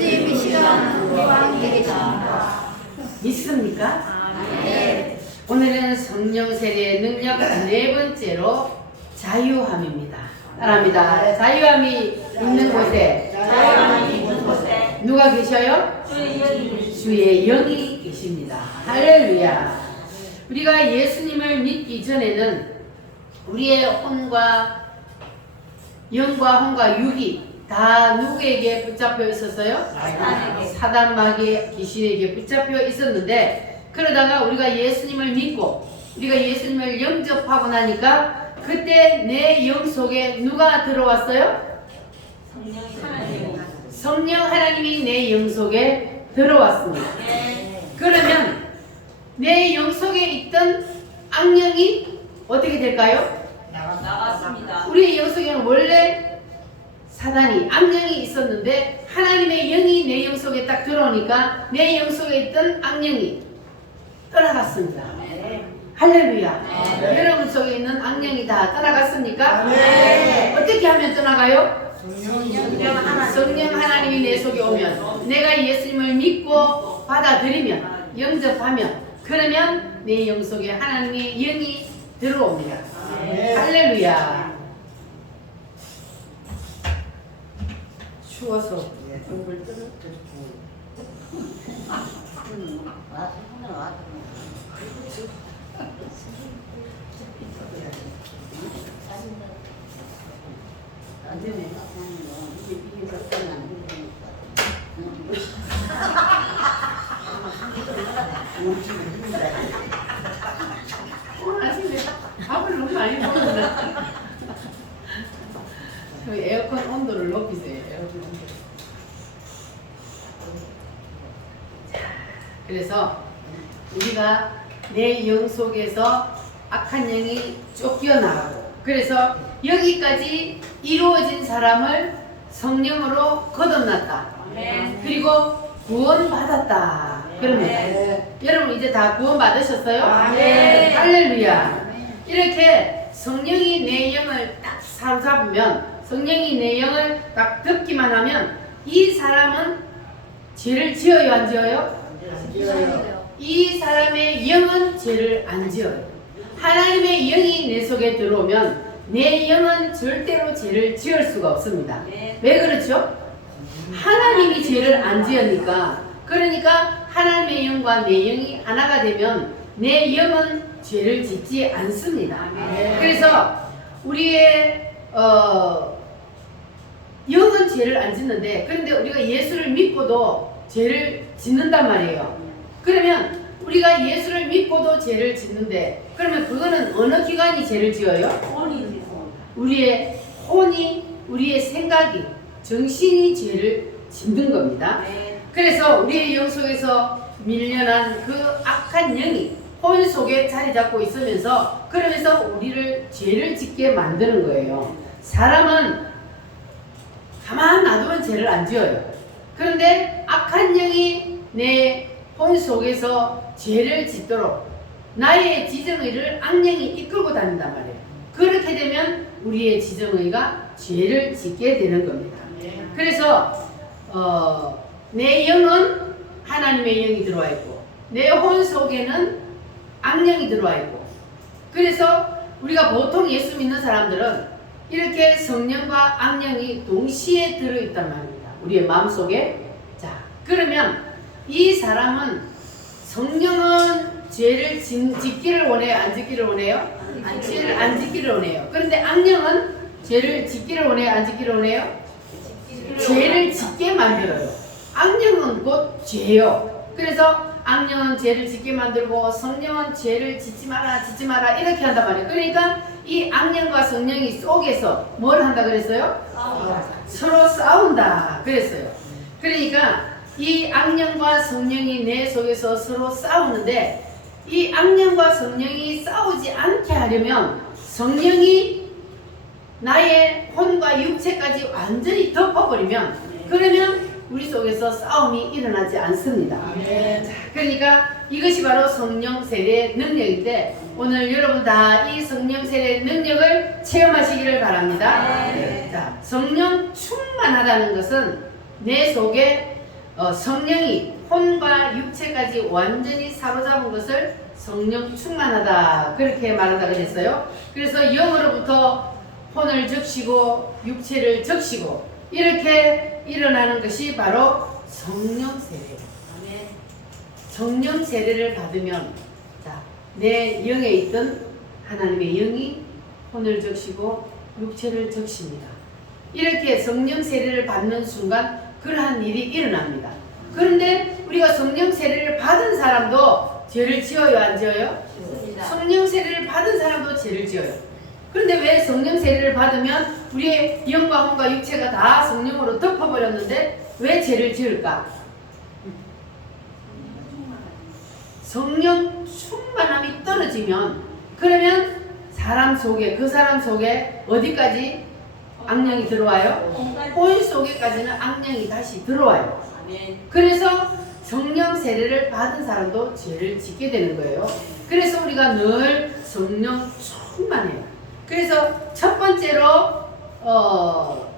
예수님 이 시간 우리와 함께 계십니다. 믿습니까? 아멘. 오늘은 성령 세례의 능력 네 번째로 자유함입니다. 따라합니다. 자유함이 있는 곳에 누가 계셔요? 주의 영이 계십니다. 할렐루야. 우리가 예수님을 믿기 전에는 우리의 혼과 영과 혼과 육이 다 누구에게 붙잡혀 있었어요? 사단 마귀 귀신에게 붙잡혀 있었는데, 그러다가 우리가 예수님을 믿고 우리가 예수님을 영접하고 나니까 그때 내 영 속에 누가 들어왔어요? 성령 하나님이 내 영 속에 들어왔습니다. 그러면 내 영 속에 있던 악령이 어떻게 될까요? 나갔습니다. 우리의 영 속에는 원래 사단이 악령이 있었는데 하나님의 영이 내 영 속에 딱 들어오니까 내 영 속에 있던 악령이 떠나갔습니다. 할렐루야. 여러분 속에 있는 악령이 다 떠나갔습니까? 어떻게 하면 떠나가요? 성령 하나님이 내 속에 오면, 내가 예수님을 믿고 받아들이면, 영접하면, 그러면 내 영 속에 하나님의 영이 들어옵니다. 할렐루야. 추워서 얼굴 뜨뜻뜨뜻. 안 되네. 오늘 아침에 밥을 너무 많이 먹는다. 에어컨 온도를 높이세요. 에어컨 온도. 자, 그래서 우리가 내 영 속에서 악한 영이 쫓겨나가고, 그래서 여기까지 이루어진 사람을 성령으로 거듭났다. 그리고 구원받았다. 그럽니다. 여러분 이제 다 구원받으셨어요? 할렐루야. 이렇게 성령이 내 영을 딱 사로잡으면, 성령이 내 영을 딱 듣기만 하면 이 사람은 죄를 지어요, 안 지어요? 이 사람의 영은 죄를 안 지어요. 하나님의 영이 내 속에 들어오면 내 영은 절대로 죄를 지을 수가 없습니다. 왜 그렇죠? 하나님이 죄를 안 지으니까. 그러니까 하나님의 영과 내 영이 하나가 되면 내 영은 죄를 짓지 않습니다. 그래서 우리의 영은 죄를 안 짓는데, 그런데 우리가 예수를 믿고도 죄를 짓는단 말이에요. 그러면 우리가 예수를 믿고도 죄를 짓는데, 그러면 그거는 어느 기관이 죄를 지어요? 우리의 혼이, 우리의 생각이, 정신이 죄를 짓는 겁니다. 그래서 우리의 영 속에서 밀려난 그 악한 영이 혼 속에 자리 잡고 있으면서, 그러면서 우리를 죄를 짓게 만드는 거예요. 사람은 가만 놔두면 죄를 안 지어요. 그런데 악한 영이 내 혼 속에서 죄를 짓도록 나의 지정의를 악령이 이끌고 다닌단 말이에요. 그렇게 되면 우리의 지정의가 죄를 짓게 되는 겁니다. 그래서 내 영은 하나님의 영이 들어와 있고 내 혼 속에는 악령이 들어와 있고, 그래서 우리가 보통 예수 믿는 사람들은 이렇게 성령과 악령이 동시에 들어있단 말입니다. 우리의 마음속에. 자, 그러면 이 사람은, 성령은 죄를 짓기를 원해요? 안 짓기를 원해요? 죄를 안 짓기를 원해요. 그런데 악령은 죄를 짓기를 원해요? 안 짓기를 원해요? 죄를 짓게 만들어요. 악령은 곧 죄요. 그래서 악령은 죄를 짓게 만들고 성령은 죄를 짓지 마라 이렇게 한단 말이에요. 그러니까 이 악령과 성령이 속에서 뭘 한다 그랬어요? 서로 싸운다 그랬어요. 그러니까 이 악령과 성령이 내 속에서 서로 싸우는데, 이 악령과 성령이 싸우지 않게 하려면 성령이 나의 혼과 육체까지 완전히 덮어버리면, 그러면 우리 속에서 싸움이 일어나지 않습니다. 자, 그러니까 이것이 바로 성령 세례의 능력인데, 오늘 여러분 다 이 성령 세례의 능력을 체험하시기를 바랍니다. 자, 성령 충만하다는 것은 내 속에 성령이 혼과 육체까지 완전히 사로잡은 것을 성령 충만하다 그렇게 말한다 그랬어요. 그래서 영으로부터 혼을 적시고 육체를 적시고 이렇게 일어나는 것이 바로 성령 세례. 성령 세례를 받으면 자, 내 영에 있던 하나님의 영이 혼을 적시고 육체를 적십니다. 이렇게 성령 세례를 받는 순간 그러한 일이 일어납니다. 그런데 우리가 성령 세례를 받은 사람도 죄를 지어요, 안 지어요? 성령 세례를 받은 사람도 죄를 지어요. 그런데 왜 성령 세례를 받으면 우리의 영과 혼과 육체가 다 성령으로 덮어버렸는데 왜 죄를 지을까? 성령 충만함이 떨어지면 그러면 사람 속에 어디까지 악령이 들어와요? 혼 속에까지는 악령이 다시 들어와요. 그래서 성령 세례를 받은 사람도 죄를 짓게 되는 거예요. 그래서 우리가 늘 성령 충만해요. 그래서 첫 번째로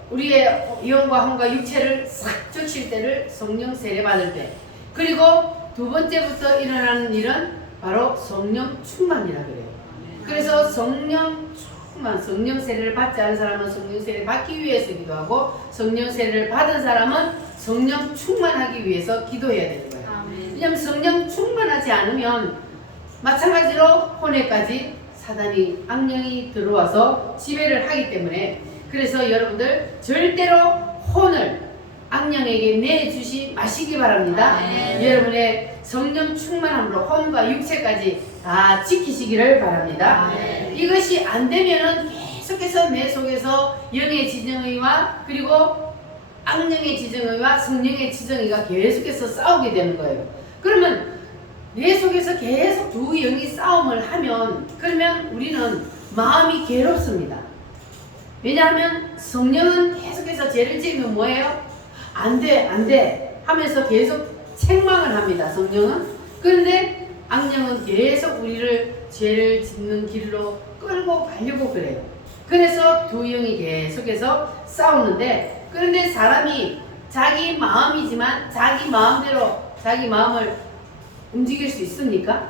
우리의 영과 혼과 육체를 싹 적실 때를 성령 세례 받을 때, 그리고 두 번째부터 일어나는 일은 바로 성령 충만이라 그래요. 그래서 성령 충만, 성령 세례를 받지 않은 사람은 성령 세례를 받기 위해서 기도하고 성령 세례를 받은 사람은 성령 충만하기 위해서 기도해야 되는 거예요. 왜냐하면 성령 충만하지 않으면 마찬가지로 혼에까지 사단이 악령이 들어와서 지배를 하기 때문에, 그래서 여러분들 절대로 혼을 악령에게 내주지 마시기 바랍니다. 여러분의 성령 충만함으로 혼과 육체까지 다 지키시기를 바랍니다. 이것이 안 되면은 계속해서 내 속에서 영의 지정의와 그리고 악령의 지정의와 성령의 지정의가 계속해서 싸우게 되는 거예요. 그러면 내 속에서 계속 두 영이 싸움을 하면 그러면 우리는 마음이 괴롭습니다. 왜냐하면 성령은 계속해서 죄를 지으면 뭐예요? 안 돼 하면서 계속 책망을 합니다. 성령은. 그런데 악령은 계속 우리를 죄를 짓는 길로 끌고 가려고 그래요. 그래서 두 영이 계속해서 싸우는데, 그런데 사람이 자기 마음이지만 자기 마음대로 자기 마음을 움직일 수 있습니까?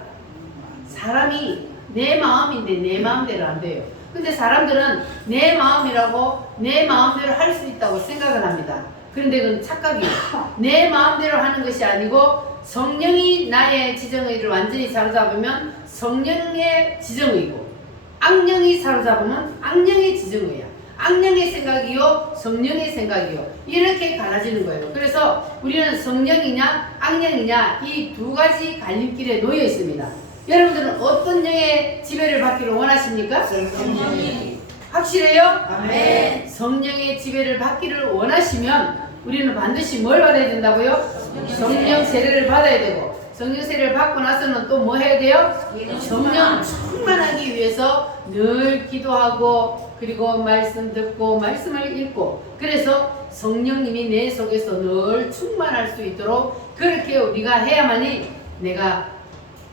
사람이 내 마음인데 내 마음대로 안 돼요. 근데 사람들은 내 마음이라고 내 마음대로 할 수 있다고 생각을 합니다. 그런데 그건 착각이에요. 내 마음대로 하는 것이 아니고 성령이 나의 지정의를 완전히 사로잡으면 성령의 지정의고, 악령이 사로잡으면 악령의 지정의야. 악령의 생각이요 성령의 생각이요 이렇게 갈라지는 거예요. 그래서 우리는 성령이냐 악령이냐 이 두 가지 갈림길에 놓여 있습니다. 여러분들은 어떤 영의 지배를 받기를 원하십니까? 성령이. 확실해요? 아멘. 성령의 지배를 받기를 원하시면 우리는 반드시 뭘 받아야 된다고요? 성령 세례를 받아야 되고, 성령 세례를 받고 나서는 또 뭐 해야 돼요? 성령 충만하기 위해서 늘 기도하고 그리고 말씀 듣고 말씀을 읽고, 그래서 성령님이 내 속에서 늘 충만할 수 있도록 그렇게 우리가 해야만이 내가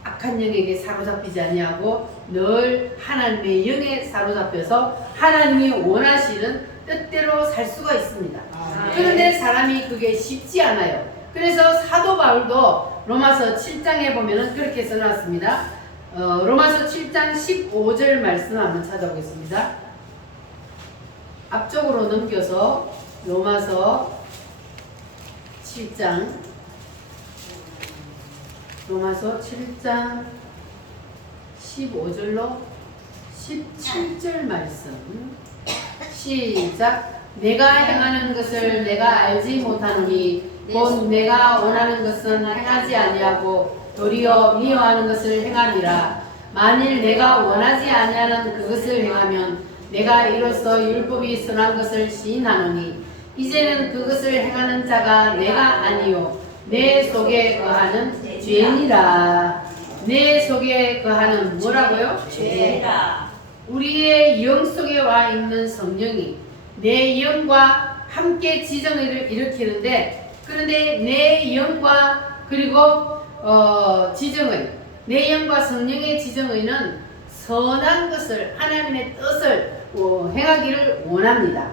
악한 영에게 사로잡히지 아니하고 늘 하나님의 영에 사로잡혀서 하나님이 원하시는 뜻대로 살 수가 있습니다. 그런데 사람이 그게 쉽지 않아요. 그래서 사도 바울도 로마서 7장에 보면은 그렇게 써놨습니다. 로마서 7장 15절 말씀 한번 찾아보겠습니다. 앞쪽으로 넘겨서 로마서 7장 15절로 17절 말씀 시작. 내가 행하는 것을 내가 알지 못하노니 곧 내가 원하는 것은 행하지 아니하고 도리어 미워하는 것을 행함이라. 만일 내가 원하지 아니하는 그것을 행하면 내가 이로써 율법이 선한 것을 시인하노니 이제는 그것을 행하는 자가 내가 아니요 내 속에 거하는 죄니라. 내 속에 거하는 뭐라고요? 죄라. 우리의 영 속에 와 있는 성령이 내 영과 함께 지정의를 일으키는데, 그런데 내 영과 그리고 지정의, 내 영과 성령의 지정의는 선한 것을 하나님의 뜻을 행하기를 원합니다.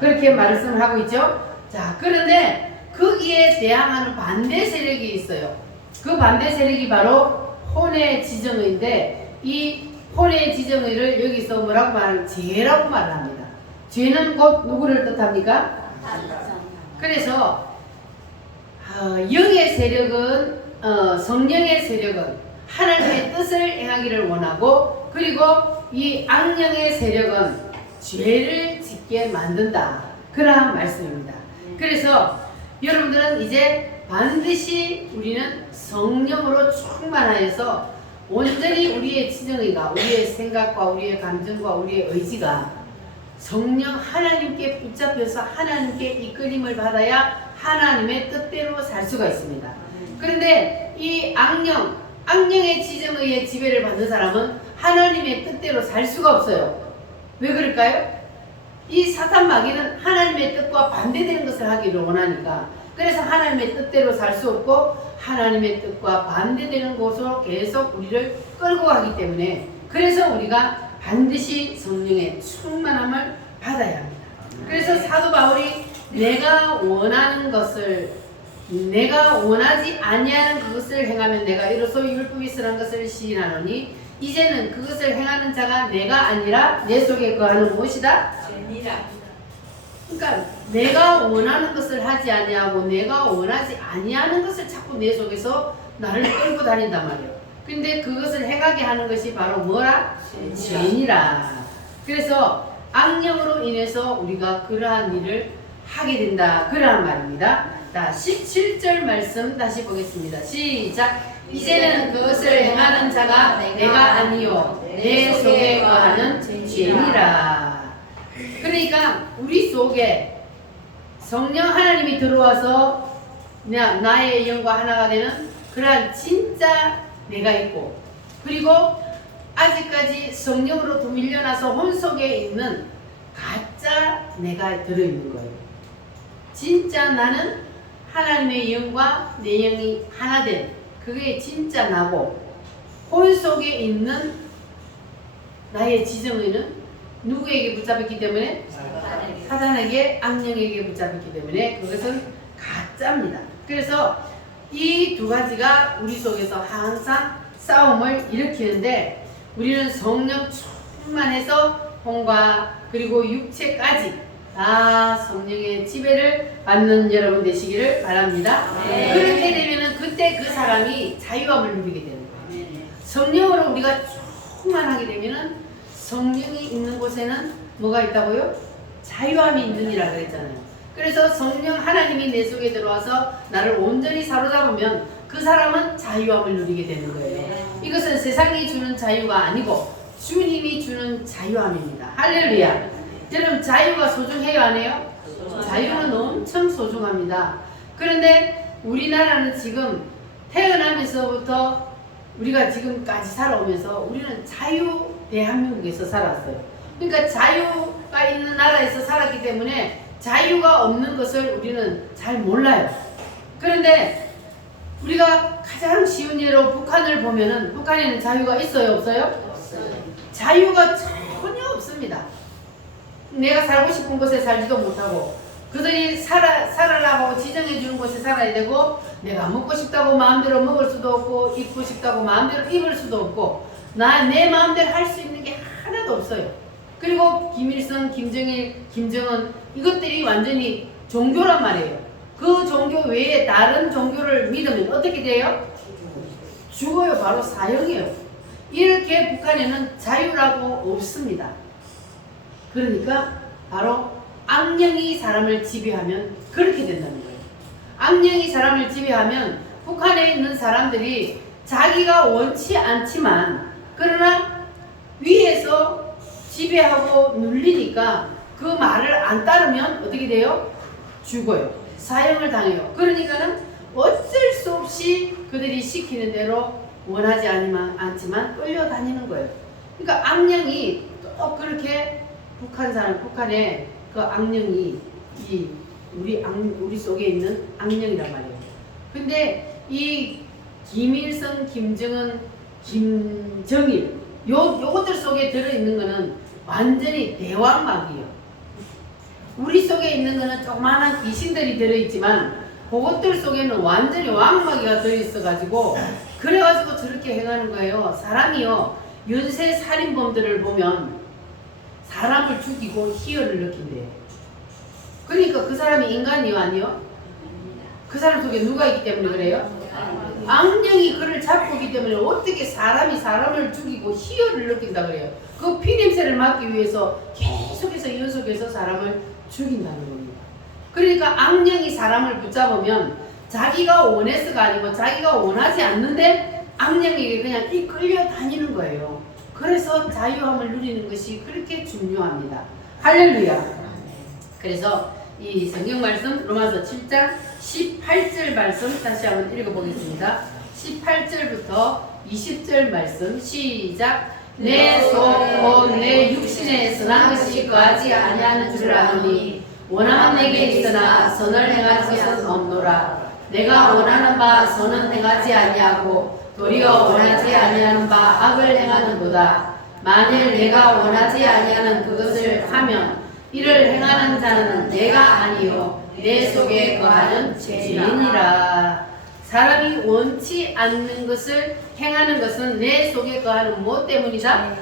그렇게 말씀을 하고 있죠. 자, 그런데 거기에 대항하는 반대 세력이 있어요. 그 반대 세력이 바로 혼의 지정의인데, 이 혼의 지정의를 여기서 뭐라고 말하는? 죄라고 말을 합니다. 죄는 곧 누구를 뜻합니까? 그래서 영의 세력은 성령의 세력은 하나님의 뜻을 행하기를 원하고, 그리고 이 악령의 세력은 죄를 짓게 만든다. 그러한 말씀입니다. 그래서 여러분들은 이제 반드시 우리는 성령으로 충만하여서 온전히 우리의 지정의가, 우리의 생각과 우리의 감정과 우리의 의지가 성령 하나님께 붙잡혀서 하나님께 이끌림을 받아야 하나님의 뜻대로 살 수가 있습니다. 그런데 이 악령의 지정의의 지배를 받는 사람은 하나님의 뜻대로 살 수가 없어요. 왜 그럴까요? 이 사탄 마귀는 하나님의 뜻과 반대되는 것을 하기를 원하니까, 그래서 하나님의 뜻대로 살 수 없고 하나님의 뜻과 반대되는 곳으로 계속 우리를 끌고 가기 때문에, 그래서 우리가 반드시 성령의 충만함을 받아야 합니다. 그래서 사도 바울이 내가 원하는 것을, 내가 원하지 아니하는 그것을 행하면 내가 이로써 율법이 선한 것을 시인하노니 이제는 그것을 행하는 자가 내가 아니라 내 속에 거하는 무엇이다? 죄니라. 그러니까 내가 원하는 것을 하지 아니하고 내가 원하지 아니하는 것을 자꾸 내 속에서 나를 끌고 다닌단 말이에요. 근데 그것을 행하게 하는 것이 바로 뭐라? 죄니라. 그래서 악령으로 인해서 우리가 그러한 일을 하게 된다. 그러한 말입니다. 자, 17절 말씀 다시 보겠습니다. 시작. 이제는 그것을 행하는 자가 내가 아니요 내 속에 거하는 죄니라. 그러니까 우리 속에 성령 하나님이 들어와서 나의 영과 하나가 되는 그러한 진짜 내가 있고, 그리고 아직까지 성령으로 밀려나서 혼 속에 있는 가짜 내가 들어있는 거예요. 진짜 나는 하나님의 영과 내 영이 하나 된 그게 진짜 나고, 혼 속에 있는 나의 지정의는 누구에게 붙잡혔기 때문에? 사단에게, 악령에게 붙잡혔기 때문에 그것은 가짜입니다. 그래서 이 두 가지가 우리 속에서 항상 싸움을 일으키는데, 우리는 성령 충만해서 혼과 그리고 육체까지 다 성령의 지배를 받는 여러분 되시기를 바랍니다. 네. 그렇게 되면은 그때 그 사람이 자유함을 누리게 되는 거예요. 성령으로 우리가 충만하게 되면은 성령이 있는 곳에는 뭐가 있다고요? 자유함이 있느니라 그랬잖아요. 그래서 성령 하나님이 내 속에 들어와서 나를 온전히 사로잡으면 그 사람은 자유함을 누리게 되는 거예요. 이것은 세상이 주는 자유가 아니고 주님이 주는 자유함입니다. 할렐루야. 여러분, 자유가 소중해요, 안 해요? 자유는 엄청 소중합니다. 그런데 우리나라는 지금 태어나면서부터 우리가 지금까지 살아오면서 우리는 자유 대한민국에서 살았어요. 그러니까 자유가 있는 나라에서 살았기 때문에 자유가 없는 것을 우리는 잘 몰라요. 그런데 우리가 가장 쉬운 예로 북한을 보면은, 북한에는 자유가 있어요, 없어요? 자유가 전혀 없습니다. 내가 살고 싶은 곳에 살지도 못하고, 그들이 살아라고 지정해주는 곳에 살아야 되고, 내가 먹고 싶다고 마음대로 먹을 수도 없고, 입고 싶다고 마음대로 입을 수도 없고, 내 마음대로 할 수 있는 게 하나도 없어요. 그리고 김일성, 김정일, 김정은 이것들이 완전히 종교란 말이에요. 그 종교 외에 다른 종교를 믿으면 어떻게 돼요? 죽어요. 바로 사형이에요. 이렇게 북한에는 자유라고 없습니다. 그러니까 바로 악령이 사람을 지배하면 그렇게 된다는 거예요. 악령이 사람을 지배하면 북한에 있는 사람들이 자기가 원치 않지만, 그러나 위에서 지배하고 눌리니까 그 말을 안 따르면 어떻게 돼요? 죽어요. 사형을 당해요. 그러니까는 어쩔 수 없이 그들이 시키는 대로 원하지 않지만 끌려다니는 거예요. 그러니까 악령이 또 그렇게 북한의 그 악령이 우리 속에 있는 악령이란 말이에요. 근데 이 김일성, 김정은, 김정일 요것들 속에 들어있는 거는 완전히 대왕마귀예요. 우리 속에 있는 거는 조그마한 귀신들이 들어있지만 그것들 속에는 완전히 왕마귀가 들어있어가지고 그래가지고 저렇게 행하는 거예요. 사람이요 연쇄 살인범들을 보면 사람을 죽이고 희열을 느낀대요. 그러니까 그 사람이 인간이요 아니요? 그 사람 속에 누가 있기 때문에 그래요? 악령이 그를 잡고 있기 때문에 어떻게 사람이 사람을 죽이고 희열을 느낀다 그래요. 그 피냄새를 막기 위해서 계속해서 연속해서 사람을 죽인다는 겁니다. 그러니까 악령이 사람을 붙잡으면 자기가 원해서가 아니고 자기가 원하지 않는데 악령에게 그냥 이끌려 다니는 거예요. 그래서 자유함을 누리는 것이 그렇게 중요합니다. 할렐루야. 그래서 이 성경 말씀 로마서 7장 18절 말씀 다시 한번 읽어보겠습니다. 18절부터 20절 말씀 시작. 내 속 곧 내 육신에 선한 것이 거하지 아니하는 줄 아노니 원함은 내게 있으나 선을 행할 것은 없노라. 내가 원하는 바 선은 행하지 아니하고 도리어 원하지 아니하는 바 악을 행하는도다. 만일 내가 원하지 아니하는 그것을 하면 이를 행하는 자는 내가 아니요 내 속에 거하는 죄인이라. 사람이 원치 않는 것을 행하는 것은 내 속에 거하는 무엇 때문이다?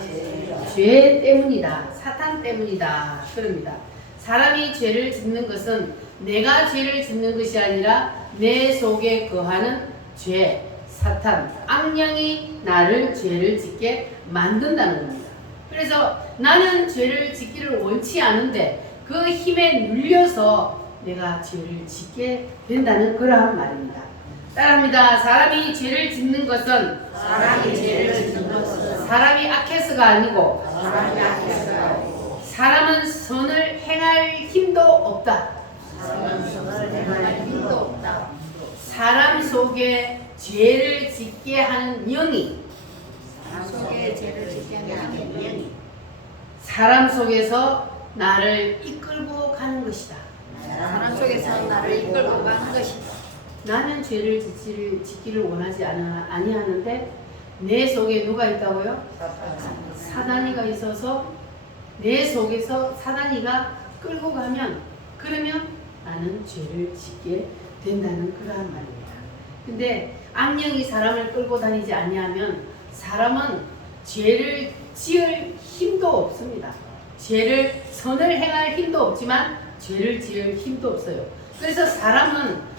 죄 때문이다. 사탄 때문이다. 그럽니다. 사람이 죄를 짓는 것은 내가 죄를 짓는 것이 아니라 내 속에 거하는 죄, 사탄, 악령이 나를 죄를 짓게 만든다는 겁니다. 그래서 나는 죄를 짓기를 원치 않은데 그 힘에 눌려서 내가 죄를 짓게 된다는 그러한 말입니다. 따라합니다. 사람이 죄를 짓는 것은 사람이 악해서가 아니고 사람은 선을 행할 힘도 없다. 사람 속에 죄를 짓게 하는 영이 사람 속에서 나를 이끌고 가는 것이다. 사람 속에서 나를 이끌고 가는 것이다. 나는 죄를 짓기를 원하지 아니하는데 내 속에 누가 있다고요? 사단이가 있어서 내 속에서 사단이가 끌고 가면 그러면 나는 죄를 짓게 된다는 그러한 말입니다. 근데 악령이 사람을 끌고 다니지 아니하면 사람은 죄를 지을 힘도 없습니다. 선을 행할 힘도 없지만 죄를 지을 힘도 없어요. 그래서 사람은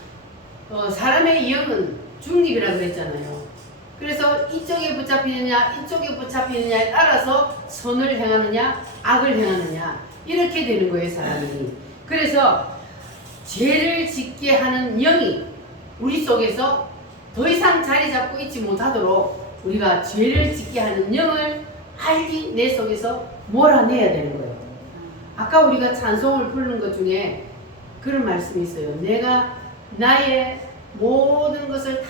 사람의 영은 중립이라고 그랬잖아요. 그래서 이쪽에 붙잡히느냐 이쪽에 붙잡히느냐에 따라서 선을 행하느냐 악을 행하느냐 이렇게 되는 거예요. 사람이. 그래서 죄를 짓게 하는 영이 우리 속에서 더 이상 자리 잡고 있지 못하도록 우리가 죄를 짓게 하는 영을 빨리 내 속에서 몰아내야 되는 거예요. 아까 우리가 찬송을 부르는 것 중에 그런 말씀이 있어요. 내가 나의 모든 것을 다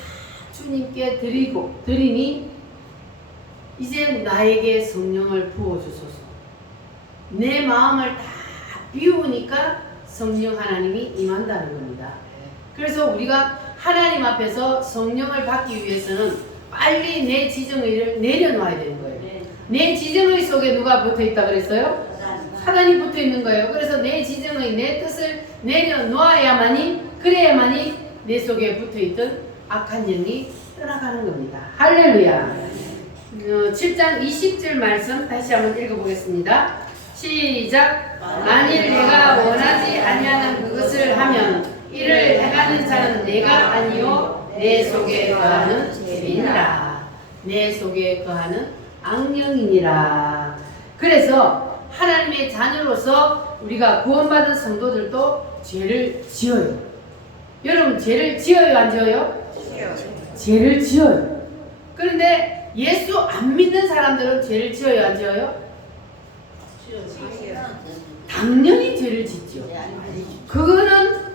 주님께 드리니 이제 나에게 성령을 부어주소서. 내 마음을 다 비우니까 성령 하나님이 임한다는 겁니다. 그래서 우리가 하나님 앞에서 성령을 받기 위해서는 빨리 내 지정의를 내려놔야 되는 거예요. 내 지정의 속에 누가 붙어있다 그랬어요? 사단이 붙어있는 거예요. 그래서 내 지정의 내 뜻을 내려놓아야만이 그래야만이 내 속에 붙어있던 악한 영이 떠나가는 겁니다. 할렐루야. 7장 20절 말씀 다시 한번 읽어보겠습니다. 시작. 만일 내가 원하지 아니하는 그것을 하면 이를 행하는 자는 내가 아니요 내 속에 거하는 죄인이라. 내 속에 거하는 악령이니라. 그래서 하나님의 자녀로서 우리가 구원받은 성도들도 죄를 지어요. 여러분 죄를 지어요 안 지어요? 죄를 지어요. 그런데 예수 안 믿는 사람들은 죄를 지어요 안 지어요? 당연히 죄를 짓죠. 그거는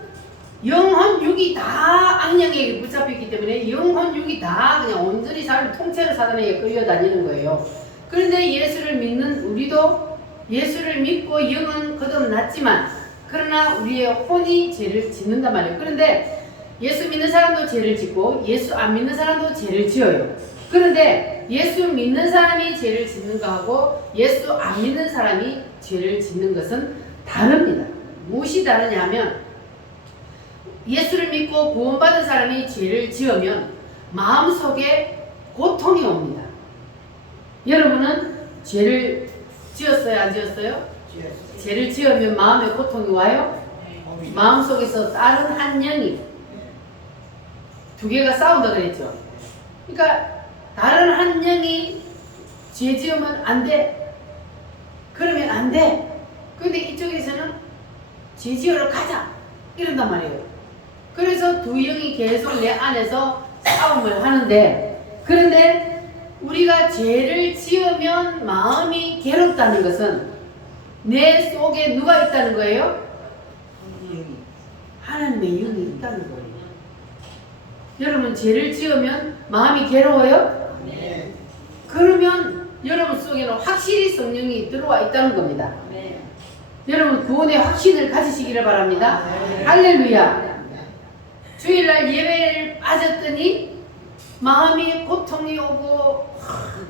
영혼 육이 다 악령에게 붙잡혔기 때문에 영혼 육이 다 그냥 온전히 사람 통째로 사단에게 끌려다니는 거예요. 그런데 예수를 믿는 우리도 예수를 믿고 영은 거듭났지만 그러나 우리의 혼이 죄를 짓는단 말이에요. 그런데 예수 믿는 사람도 죄를 짓고 예수 안 믿는 사람도 죄를 지어요. 그런데 예수 믿는 사람이 죄를 짓는 거하고 예수 안 믿는 사람이 죄를 짓는 것은 다릅니다. 무엇이 다르냐 하면 예수를 믿고 구원받은 사람이 죄를 지으면 마음속에 고통이 옵니다. 여러분은 죄를 지었어요? 안 지었어요? 죄를 지으면 마음에 고통이 와요? 마음속에서 다른 한 영이 두 개가 싸운다 그랬죠. 그러니까 다른 한 영이 죄 지으면 안 돼. 그러면 안 돼. 근데 이쪽에서는 죄 지으러 가자. 이런단 말이에요. 그래서 두 영이 계속 내 안에서 싸움을 하는데, 그런데 우리가 죄를 지으면 마음이 괴롭다는 것은 내 속에 누가 있다는 거예요? 하나님의 영이 있다는 거예요. 여러분 죄를 지으면 마음이 괴로워요? 네. 그러면 여러분 속에는 확실히 성령이 들어와 있다는 겁니다. 네. 여러분 구원의 확신을 가지시기를 바랍니다. 할렐루야. 주일날 예배를 빠졌더니 마음이 고통이 오고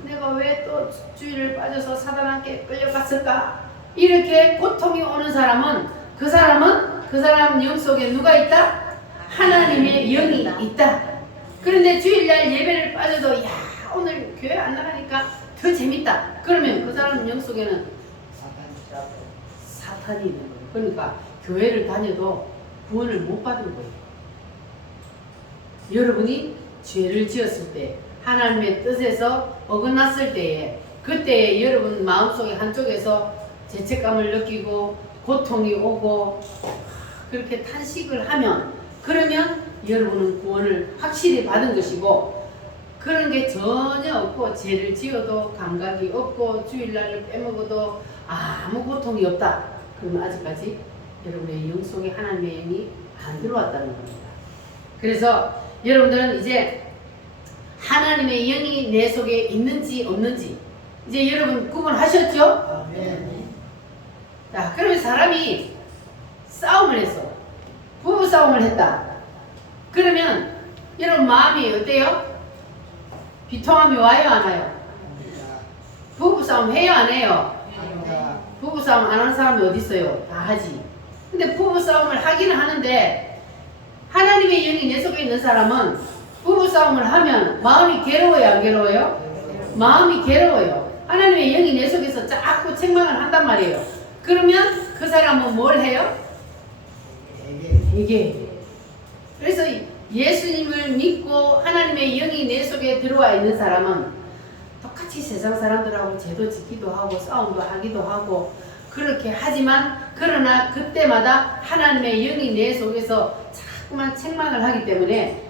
내가 왜 또 주일을 빠져서 사단한테 끌려갔을까? 이렇게 고통이 오는 사람은 그 사람 영 속에 누가 있다? 하나님의 영이 있다. 그런데 주일날 예배를 빠져도 야 오늘 교회 안 나가니까 더 재밌다. 그러면 그 사람 영 속에는 사탄이 있는 거예요. 그러니까 교회를 다녀도 구원을 못 받은 거예요. 여러분이 죄를 지었을 때 하나님의 뜻에서 어긋났을 때에 그때 여러분 마음속에 한쪽에서 죄책감을 느끼고 고통이 오고 그렇게 탄식을 하면 그러면 여러분은 구원을 확실히 받은 것이고 그런 게 전혀 없고 죄를 지어도 감각이 없고 주일날을 빼먹어도 아무 고통이 없다. 그러면 아직까지 여러분의 영 속에 하나님의 영이 안 들어왔다는 겁니다. 그래서 여러분들은 이제 하나님의 영이 내 속에 있는지 없는지 이제 여러분 구분하셨죠? 자, 그러면 사람이 싸움을 했어. 부부 싸움을 했다. 그러면 여러분 마음이 어때요? 비통함이 와요 안 와요? 부부 싸움 해요 안 해요? 부부 싸움 안 하는 사람이 어디 있어요? 다 하지. 근데 부부 싸움을 하기는 하는데 하나님의 영이 내 속에 있는 사람은 부부 싸움을 하면 마음이 괴로워요 안 괴로워요? 마음이 괴로워요. 하나님의 영이 내 속에서 자꾸 책망을 한단 말이에요. 그러면 그 사람은 뭘 해요? 되게. 그래서 예수님을 믿고 하나님의 영이 내 속에 들어와 있는 사람은 똑같이 세상 사람들하고 죄도 짓기도 하고 싸움도 하기도 하고 그렇게 하지만 그러나 그때마다 하나님의 영이 내 속에서 자꾸만 책망을 하기 때문에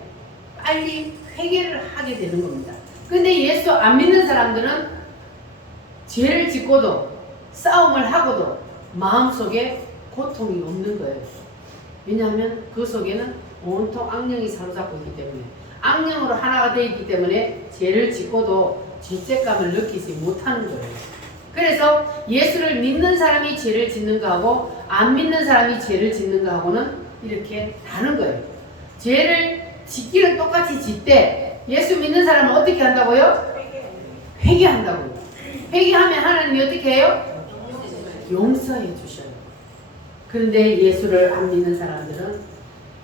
빨리 회개를 하게 되는 겁니다. 근데 예수 안 믿는 사람들은 죄를 짓고도 싸움을 하고도 마음속에 고통이 없는 거예요. 왜냐하면 그 속에는 온통 악령이 사로잡고 있기 때문에 악령으로 하나가 되어 있기 때문에 죄를 짓고도 죄책감을 느끼지 못하는 거예요. 그래서 예수를 믿는 사람이 죄를 짓는 거하고 안 믿는 사람이 죄를 짓는 거하고는 이렇게 다른 거예요. 죄를 짓기는 똑같이 짓되 예수 믿는 사람은 어떻게 한다고요? 회개한다고요. 회개하면 하나님이 어떻게 해요? 용서해 주셔요. 그런데 예수를 안 믿는 사람들은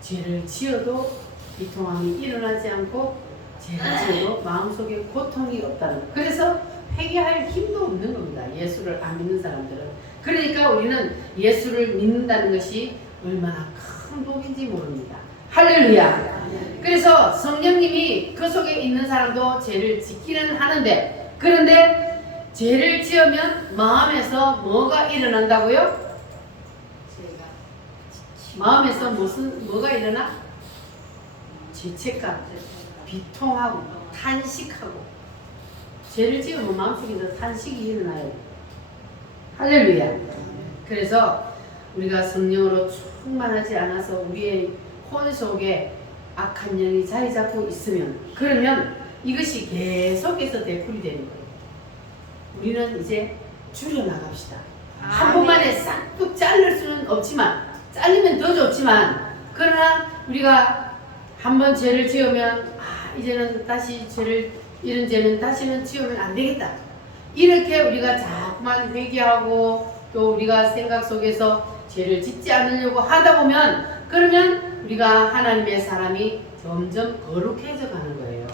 죄를 지어도 비통함이 일어나지 않고 죄를 지어도 마음속에 고통이 없다는 거예요. 그래서 회개할 힘도 없는 겁니다. 예수를 안 믿는 사람들은. 그러니까 우리는 예수를 믿는다는 것이 얼마나 큰 복인지 모릅니다. 할렐루야. 그래서 성령님이 그 속에 있는 사람도 죄를 짓기는 하는데 그런데 죄를 지으면 마음에서 뭐가 일어난다고요? 마음에서 뭐가 일어나? 죄책감, 비통하고 탄식하고 죄를 지으면 마음속에서 탄식이 일어나요. 할렐루야. 그래서 우리가 성령으로 충만하지 않아서 우리의 혼 속에 악한 영이 자리 잡고 있으면 그러면 이것이 계속해서 되풀이 되는 거예요. 우리는 이제 줄여나갑시다. 한 번만에 싹둑 자를 수는 없지만 잘리면 더 좋지만 그러나 우리가 한번 죄를 지으면 이제는 다시 이런 죄는 다시는 지으면 안 되겠다. 이렇게 우리가 자꾸만 회개하고 또 우리가 생각 속에서 죄를 짓지 않으려고 하다 보면 그러면 우리가 하나님의 사람이 점점 거룩해져 가는 거예요.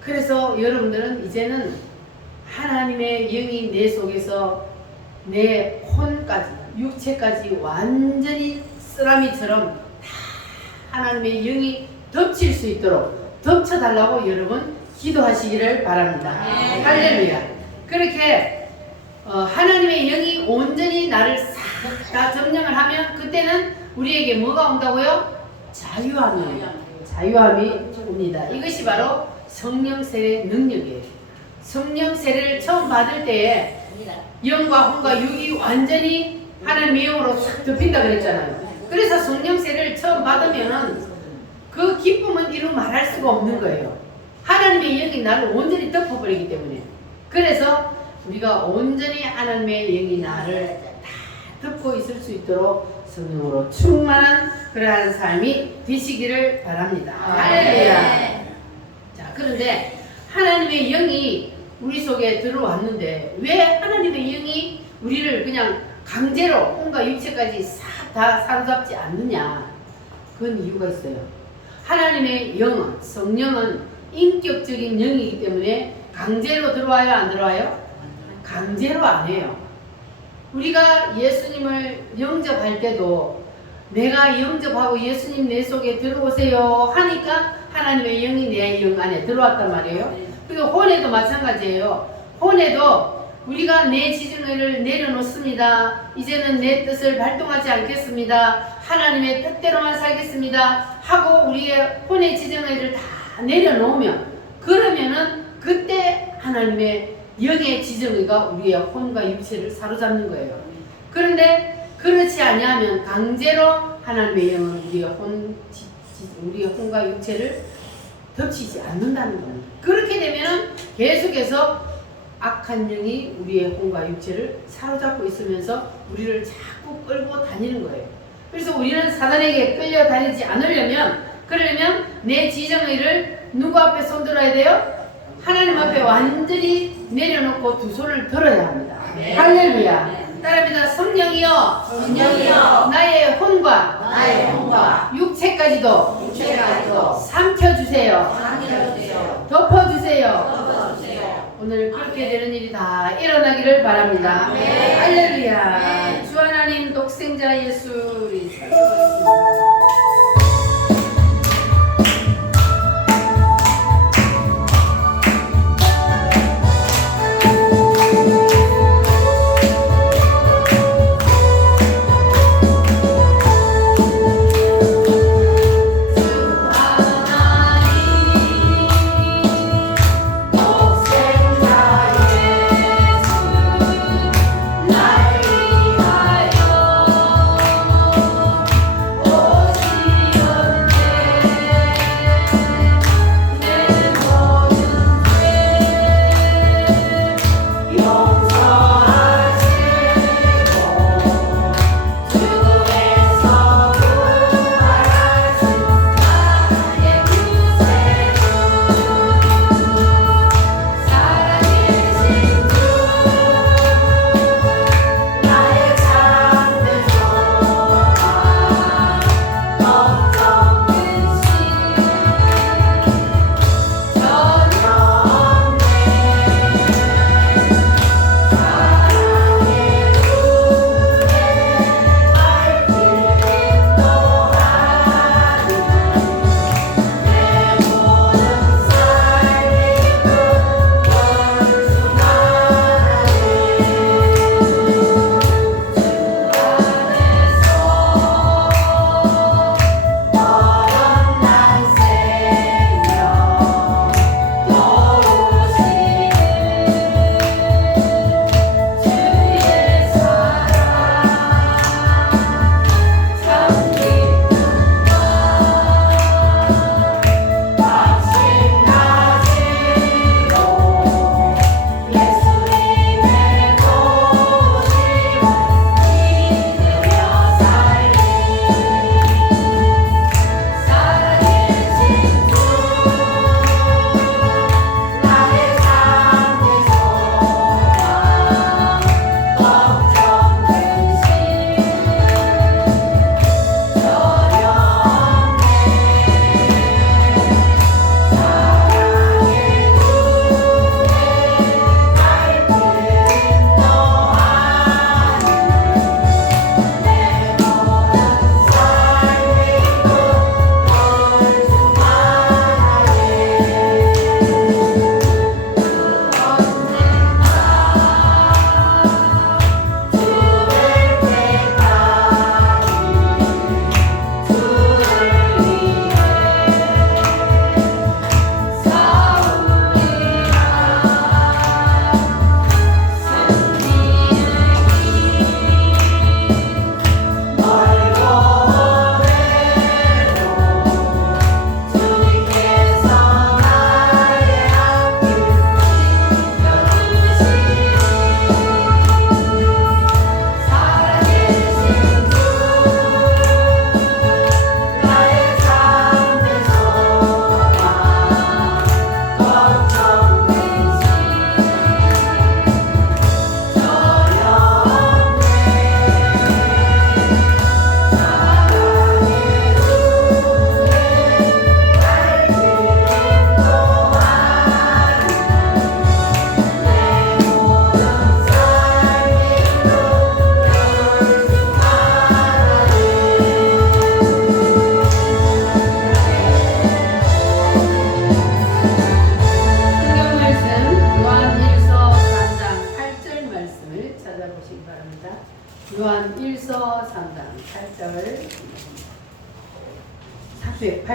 그래서 여러분들은 이제는 하나님의 영이 내 속에서 내 혼까지, 육체까지 완전히 쓰라미처럼 다 하나님의 영이 덮칠 수 있도록 덮쳐달라고 여러분 기도하시기를 바랍니다. 할렐루야. 그렇게 하나님의 영이 온전히 나를 싹 다 점령을 하면 그때는 우리에게 뭐가 온다고요? 자유함이 옵니다. 이것이 바로 성령 세례 능력이에요. 성령 세례를 처음 받을 때에 영과 혼과 육이 완전히 하나님의 영으로 싹 덮인다 그랬잖아요. 그래서 성령 세례를 처음 받으면은 그 기쁨은 이루 말할 수가 없는 거예요. 하나님의 영이 나를 온전히 덮어버리기 때문에. 그래서 우리가 온전히 하나님의 영이 나를 다 덮고 있을 수 있도록 성령으로 충만한 그러한 삶이 되시기를 바랍니다. 할렐루야. 자, 그런데 하나님의 영이 우리 속에 들어왔는데 왜 하나님의 영이 우리를 그냥 강제로 혼과 육체까지 싹 다 사로잡지 않느냐? 그건 이유가 있어요. 하나님의 영은, 성령은 인격적인 영이기 때문에 강제로 들어와요, 안 들어와요? 강제로 안 해요. 우리가 예수님을 영접할 때도 내가 영접하고 예수님 내 속에 들어오세요 하니까 하나님의 영이 내 영 안에 들어왔단 말이에요. 그리고 혼에도 마찬가지예요. 혼에도 우리가 내 지정의를 내려놓습니다. 이제는 내 뜻을 발동하지 않겠습니다. 하나님의 뜻대로만 살겠습니다. 하고 우리의 혼의 지정의를 다 내려놓으면 그러면은 그때 하나님의 영의 지정의가 우리의 혼과 육체를 사로잡는 거예요. 그런데 그렇지 아니하면 강제로 하나님의 영은 우리의 혼과 육체를 덮치지 않는다는 겁니다. 그렇게 되면은 계속해서 악한 영이 우리의 혼과 육체를 사로잡고 있으면서 우리를 자꾸 끌고 다니는 거예요. 그래서 우리는 사단에게 끌려다니지 않으려면 그러려면 내 지정의를 누구 앞에 손들어야 돼요? 하나님 앞에 완전히 내려놓고 두 손을 들어야 합니다. 할렐루야. 따라합니다. 성령이여, 나의 혼과 육체까지도 삼켜주세요. 덮어주세요. 오늘 그렇게 되는 일이 다 일어나기를 바랍니다. 할렐루야. 주 하나님 독생자 예수 우리 살펴보겠습니다.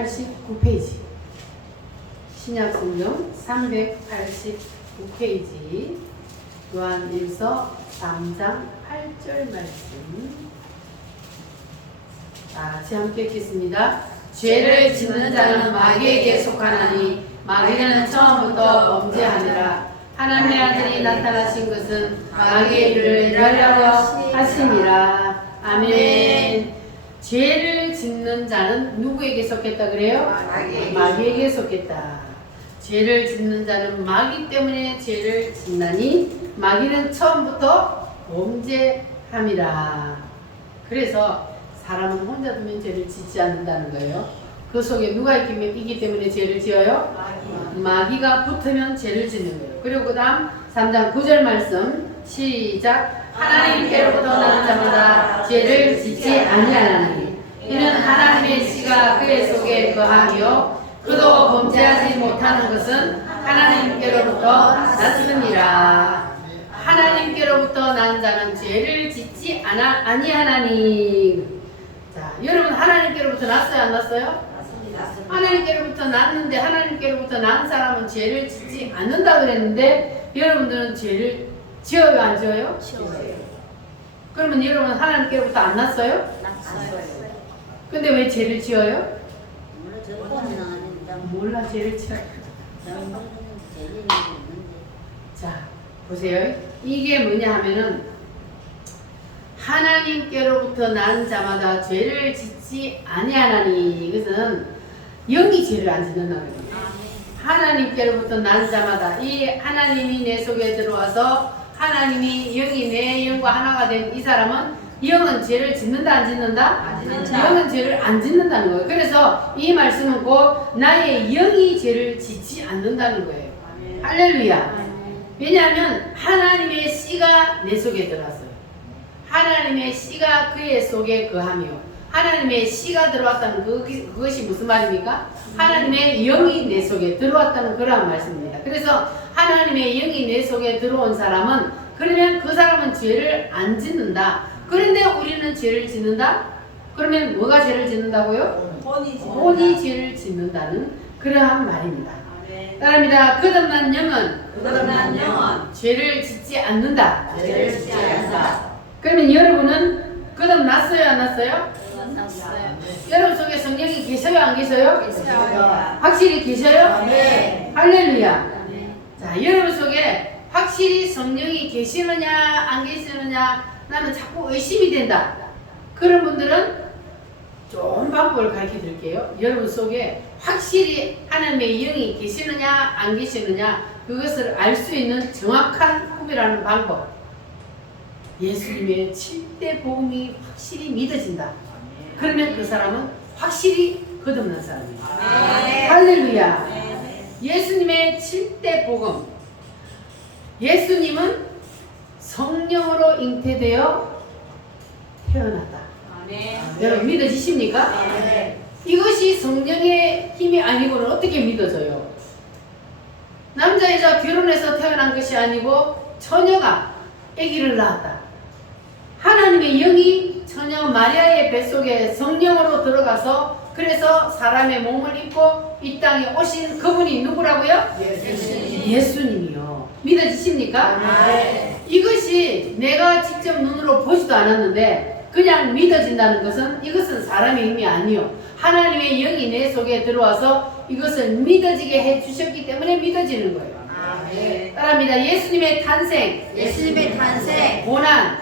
389페이지. 신약성경 389페이지. 요한일서 3장 8절 말씀. 자, 같이 함께 읽겠습니다. 죄를 짓는 자는 마귀에게 속하나니 마귀는 처음부터 범죄하니라. 하나님의 아들이 나타나신 것은 마귀의 일을 멸하려 하심이라. 아멘. 죄를 짓는 자는 누구에게 속했다 그래요? 마귀에게 속했다. 죄를 짓는 자는 마귀 때문에 죄를 짓나니 마귀는 처음부터 범죄함이라. 그래서 사람은 혼자 두면 죄를 짓지 않는다는 거예요. 그 속에 누가 있기 때문에 죄를 지어요? 마귀가 붙으면 죄를 짓는 거예요. 그리고 그 다음 3장 9절 말씀 시작. 하나님께로부터 나는 자마다 죄를 짓지 아니하나니 이는 하나님의 씨가 그의 속에 거하며 그도 범죄하지 못하는 것은 하나님께로부터 났습니다. 하나님께로부터 난 자는 죄를 짓지 아니하나니. 자, 여러분 하나님께로부터 났어요, 안 났어요? 하나님께로부터 났는데 하나님께로부터 난 사람은 죄를 짓지 않는다 그랬는데 여러분들은 죄를 지어요, 안 지어요? 지어요. 그러면 여러분 하나님께로부터 안 났어요? 났어요. 근데 왜 죄를 지어요? 몰라 몰라, 죄를 지어요. 자, 보세요. 이게 뭐냐 하면은 하나님께로부터 난 자마다 죄를 짓지 아니하나니. 이것은 영이 죄를 안 짓는다는 거예요. 하나님께로부터 난 자마다 이 하나님이 내 속에 들어와서 하나님이 영이 내 영과 하나가 된 이 사람은 영은 죄를 짓는다 안 짓는다? 안 짓는다. 영은 죄를 안 짓는다는 거예요. 그래서 이 말씀은 곧 나의 영이 죄를 짓지 않는다는 거예요. 할렐루야. 왜냐하면 하나님의 씨가 내 속에 들어왔어요. 하나님의 씨가 그의 속에 거하며 하나님의 씨가 들어왔다는 그것이 무슨 말입니까? 하나님의 영이 내 속에 들어왔다는 그러한 말씀입니다. 그래서 하나님의 영이 내 속에 들어온 사람은 그러면 그 사람은 죄를 안 짓는다. 그런데 우리는 죄를 짓는다? 그러면 뭐가 죄를 짓는다고요? 본이 죄를 짓는다는 그러한 말입니다. 따라합니다. 거듭난 영은 죄를 짓지 않는다. 그러면 여러분은 거듭났어요, 안 났어요? 났어요. 여러분 속에 성령이 계셔요, 안 계셔요? 계셔요. 확실히 계셔요? 네. 할렐루야. 네. 자, 여러분 속에 확실히 성령이 계시느냐 안 계시느냐 나는 자꾸 의심이 된다. 그런 분들은 좋은 방법을 가르쳐 드릴게요. 여러분 속에 확실히 하나님의 영이 계시느냐 안 계시느냐 그것을 알 수 있는 정확한 구별하는 방법. 예수님의 7대 복음이 확실히 믿어진다. 그러면 그 사람은 확실히 거듭난 사람이에요. 할렐루야. 예수님의 7대 복음. 예수님은 성령으로 잉태되어 태어났다. 여러분 믿어지십니까? 이것이 성령의 힘이 아니고는 어떻게 믿어져요? 남자 여자 결혼해서 태어난 것이 아니고 처녀가 아기를 낳았다. 하나님의 영이 처녀 마리아의 뱃속에 성령으로 들어가서 그래서 사람의 몸을 입고 이 땅에 오신 그분이 누구라고요? 예수님이요. 믿어지십니까? 네. 이것이 내가 직접 눈으로 보지도 않았는데 그냥 믿어진다는 것은 이것은 사람의 힘이 아니요. 하나님의 영이 내 속에 들어와서 이것을 믿어지게 해주셨기 때문에 믿어지는 거예요. 따라합니다. 예수님의 탄생, 예수님의 탄생, 고난,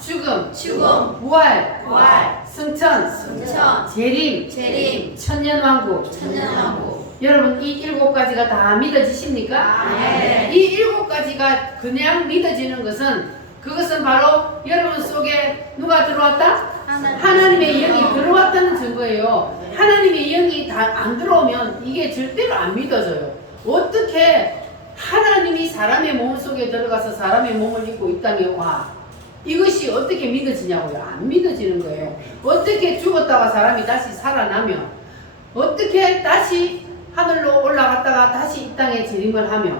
죽음, 부활, 승천, 승천, 재림, 천년왕국. 여러분 이 7가지가 다 믿어지십니까? 네. 이 7가지가 그냥 믿어지는 것은 그것은 바로 여러분 속에 누가 들어왔다? 하나님의 영이 들어왔다는 증거예요. 하나님의 영이 다 안 들어오면 이게 절대로 안 믿어져요. 어떻게 하나님이 사람의 몸 속에 들어가서 사람의 몸을 입고 이 땅에 와? 이것이 어떻게 믿어지냐고요? 안 믿어지는 거예요. 어떻게 죽었다가 사람이 다시 살아나며 어떻게 다시 하늘로 올라갔다가 다시 이 땅에 재림을 하며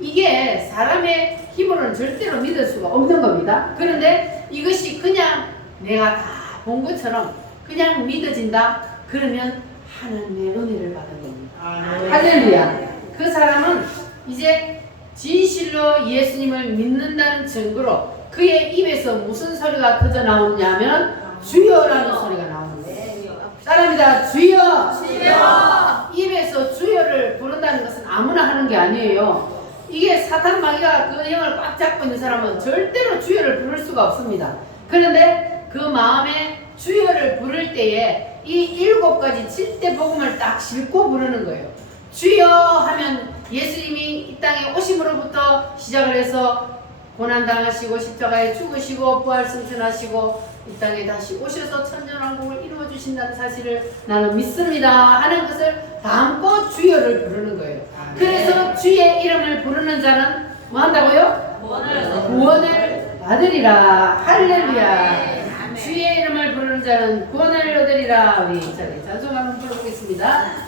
이게 사람의 힘으로는 절대로 믿을 수가 없는 겁니다. 그런데 이것이 그냥 내가 다 본 것처럼 그냥 믿어진다? 그러면 하나님의 은혜를 받은 겁니다. 할렐루야. 그 사람은 이제 진실로 예수님을 믿는다는 증거로 그의 입에서 무슨 소리가 터져 나오냐면 주여라는 소리가 나오는 거예요. 따라합니다. 주여. 주여. 입에서 주여를 부른다는 것은 아무나 하는 게 아니에요. 이게 사탄 마귀가 그 영을 꽉 잡고 있는 사람은 절대로 주여를 부를 수가 없습니다. 그런데 그 마음에 주여를 부를 때에 이 7가지 7대 복음을 딱 싣고 부르는 거예요. 주여 하면 예수님이 이 땅에 오심으로부터 시작을 해서 고난당하시고 십자가에 죽으시고 부활승천하시고 이 땅에 다시 오셔서 천년왕국을 이루어주신다는 사실을 나는 믿습니다 하는 것을 담고 주여를 부르는 거예요. 그래서 주의 이름을 부르는 자는 뭐 한다고요? 구원을 받으리라. 할렐루야. 주의 이름을 부르는 자는 구원을 얻으리라. 우리 찬송 한번 불러보겠습니다.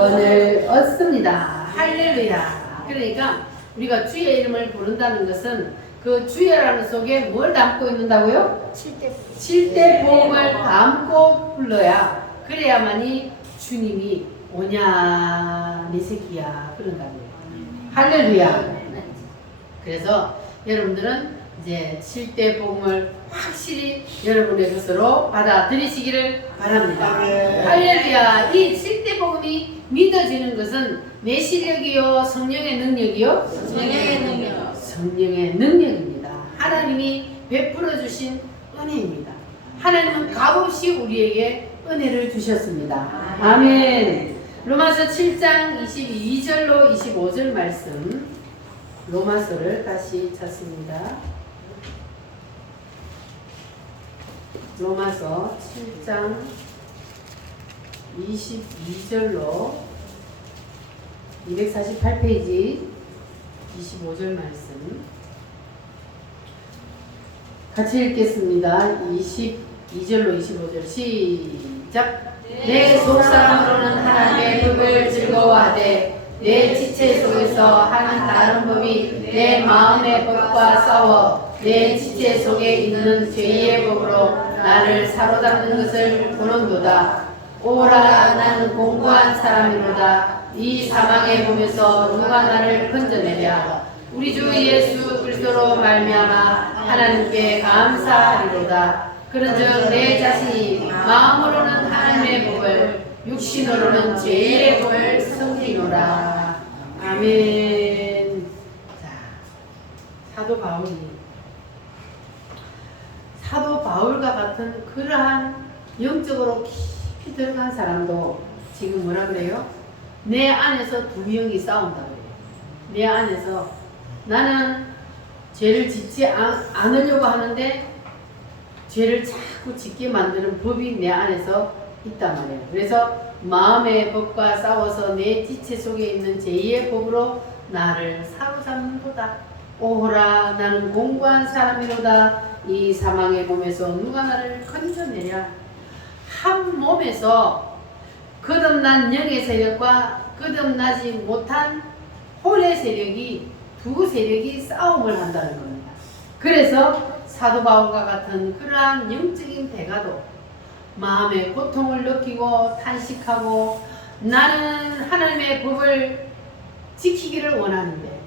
구원을 얻습니다. 할렐루야. 그러니까 우리가 주의 이름을 부른다는 것은 그 주여라는 속에 뭘 담고 있는다고요? 7대 복음을 담고 불러야 그래야만이 주님이 오냐 내 새끼야 그런다고요. 할렐루야. 그래서 여러분들은 이제 7대 복음을 확실히 여러분의 것으로 받아들이시기를 바랍니다. 할렐루야. 이 7대 복음이 믿어지는 것은 내 실력이요 성령의 능력이요? 성령의 능력. 성령의 능력입니다. 하나님이 베풀어 주신 은혜입니다. 하나님은 값없이 우리에게 은혜를 주셨습니다. 아멘. 로마서 7장 22절로 25절 말씀, 로마서를 다시 찾습니다. 로마서 7장 22절로 248페이지 25절 말씀 같이 읽겠습니다. 22절로 25절 시작. 내 속사람으로는 하나님의 법을 즐거워하되 내 지체 속에서 하는 다른 법이 내 마음의 법과 싸워 내 지체 속에 있는 죄의 법으로 나를 사로잡는 것을 보는도다. 오라 나는 공고한 사람이로다. 이 사망의 몸에서 누가 나를 건져내랴. 우리 주 예수 그리스도로 말미암아 하나님께 감사하리로다. 그런즉 내 자신이 마음으로는 하나님의 법을 육신으로는 죄의 법을 섬기노라. 아멘. 자, 사도 바울과 같은 그러한 영적으로 깊이 들어간 사람도 지금 뭐라 그래요? 내 안에서 두 명이 싸운다 그래요. 내 안에서 나는 죄를 짓지 않으려고 하는데 죄를 자꾸 짓게 만드는 법이 내 안에서 있단 말이에요. 그래서 마음의 법과 싸워서 내 지체 속에 있는 죄의 법으로 나를 사로잡는도다. 오호라 나는 공고한 사람이로다. 이 사망의 몸에서 누가 나를 건져내랴. 한 몸에서 거듭난 영의 세력과 거듭나지 못한 혼의 세력이 두 세력이 싸움을 한다는 겁니다. 그래서 사도 바울과 같은 그러한 영적인 대가도 마음의 고통을 느끼고 탄식하고 나는 하나님의 법을 지키기를 원하는데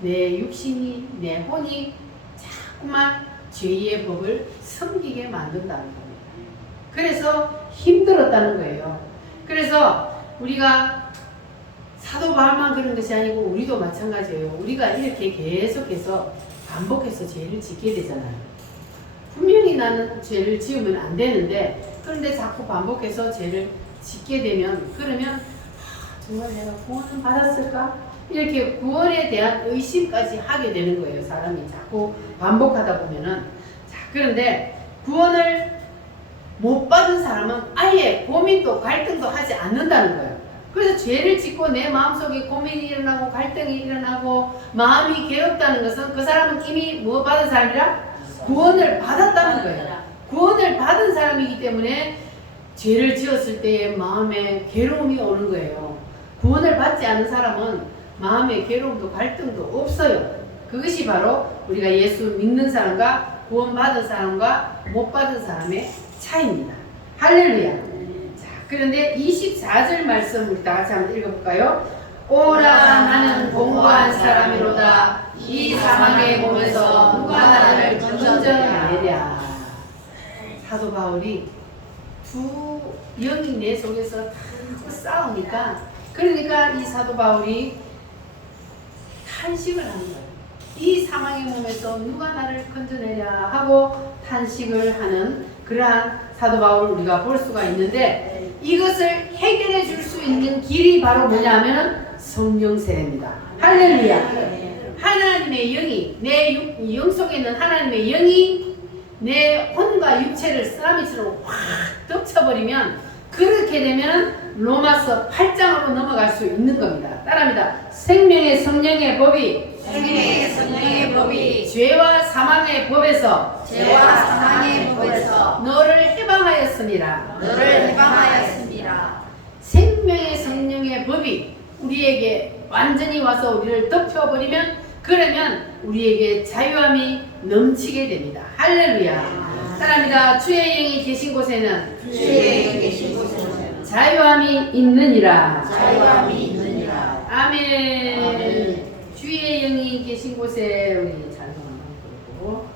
내 육신이 내 혼이 자꾸만 죄의 법을 섬기게 만든다는 겁니다. 그래서 힘들었다는 거예요. 그래서 우리가 사도 바울만 그런 것이 아니고 우리도 마찬가지예요. 우리가 이렇게 계속해서 반복해서 죄를 짓게 되잖아요. 분명히 나는 죄를 지으면 안 되는데 그런데 자꾸 반복해서 죄를 짓게 되면 그러면 정말 내가 구원을 받았을까? 이렇게 구원에 대한 의심까지 하게 되는 거예요. 사람이 자꾸 반복하다 보면은. 자, 그런데 구원을 못 받은 사람은 아예 고민도 갈등도 하지 않는다는 거예요. 그래서 죄를 짓고 내 마음속에 고민이 일어나고 갈등이 일어나고 마음이 괴롭다는 것은 그 사람은 이미 뭐 받은 사람이라? 구원을 받았다는 거예요. 구원을 받은 사람이기 때문에 죄를 지었을 때에 마음에 괴로움이 오는 거예요. 구원을 받지 않은 사람은 마음의 괴로움도 갈등도 없어요. 그것이 바로 우리가 예수 믿는 사람과 구원받은 사람과 못 받은 사람의 차이입니다. 할렐루야. 자, 그런데 24절 말씀 우리 다 같이 한번 읽어볼까요? 오라 나는 공고한 사람이로다. 이 사망의 몸에서 누가 나를 건져내랴. 사도 바울이 두 영이 내 속에서 다 싸우니까 그러니까 이 사도 바울이 탄식을 하는 거예요. 이 사망의 몸에서 누가 나를 건져내랴 하고 탄식을 하는 그러한 사도 바울을 우리가 볼 수가 있는데 이것을 해결해 줄 수 있는 길이 바로 뭐냐면 성령 세례입니다. 할렐루야. 하나님의 영이 내 영 속에 있는 하나님의 영이 내 혼과 육체를 쓰나미처럼 확 덮쳐버리면 그렇게 되면 로마서 8장으로 넘어갈 수 있는 겁니다. 따라합니다. 생명의 성령의 법이 죄와 사망의 법에서 너를 해방하였습니다. 생명의 성령의 법이 우리에게 완전히 와서 우리를 덮여버리면 그러면 우리에게 자유함이 넘치게 됩니다. 할렐루야. 따라합니다. 주의 영이 계신 곳에는 자유함이 있느니라. 아멘. 아멘. 주의 영이 계신 곳에 우리 찬송 한번 부르고.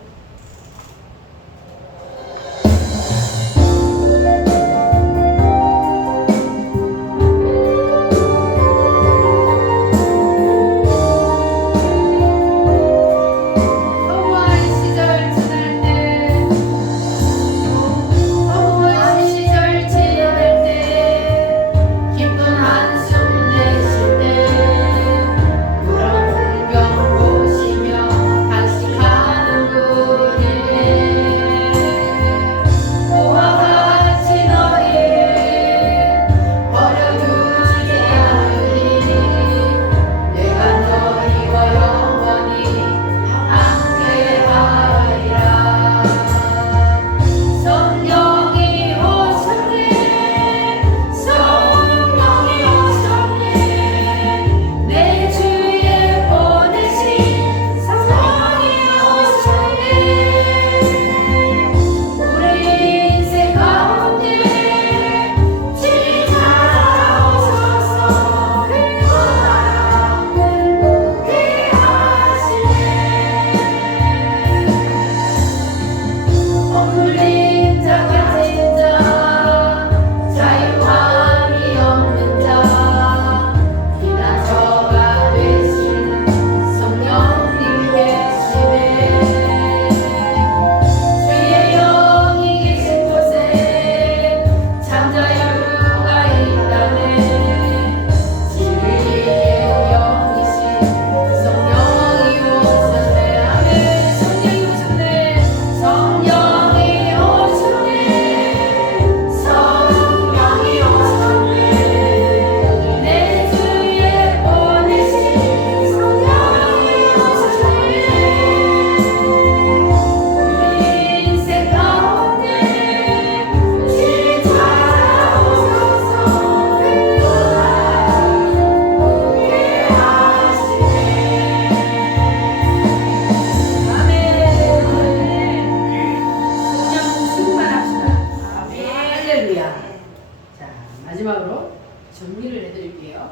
마지막으로 정리를 해드릴게요.